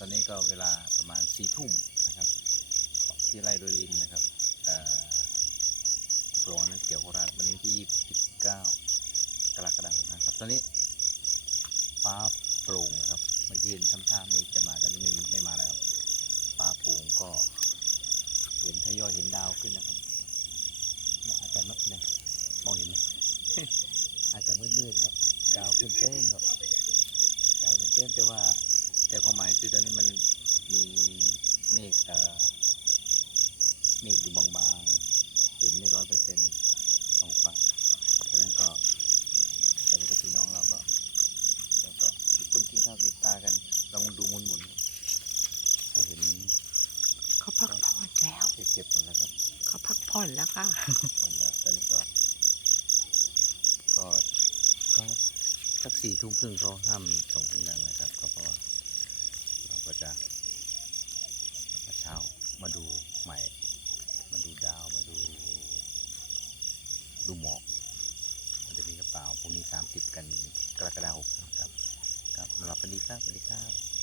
ตอนนี้ก็เวลาประมาณสี่ทุ่มนะครับที่ไร่โดยลินนะครับโปรงนั้นเกี่ยวโคราชวันนี้ที่ยี่สิบเก้ากรกฎาคมนะครับตอนนี้ฟ้าโปร่งนะครับเมื่อกี้เห็นทำท่าเมฆจะมาตอนนี้ไม่ไม่มาแล้วครับฟ้าโปร่งก็เห็นทยอยเห็นดาวขึ้นนะครับอาจจะนเนี่ยมองเห็นไหมอาจจะมืดๆครับดาวขึ้นเต้นครับดาวขึ้นเต้นแต่ว่า แต่ความหมายคือตอนนี้มันมีเมฆเอ่อเมฆอยู่บางๆ เห็นไม่ร้อยเปอร์เซ็นต์ของฟ้าเพราะฉะนั้นก็ตอนนี้ก็พี่น้องเราก็แล้วก็ทุกคนกินข้าวกินปลากันลองดูหมุนๆก็เห็นเขาพักผ่อนแล้วเก็บๆหมดแล้วครับ เขาพักผ่อนแล้วค่ะผ่อนแล้วตอนนี้ก็ ก็ก็สักสี่ทุ่มครึ่งเขาห้ามส่งเสียงดังนะครับก็เพราะว่าเราก็จะมาเช้ามาดู ใหม่ มาดูดาวมาดู ดูหมอก มันจะมีกระเป๋าพรุ่งนี้สามติดกันกรกฎาคมครับครับสำหรับวันนี้ครับสวัสดีครับ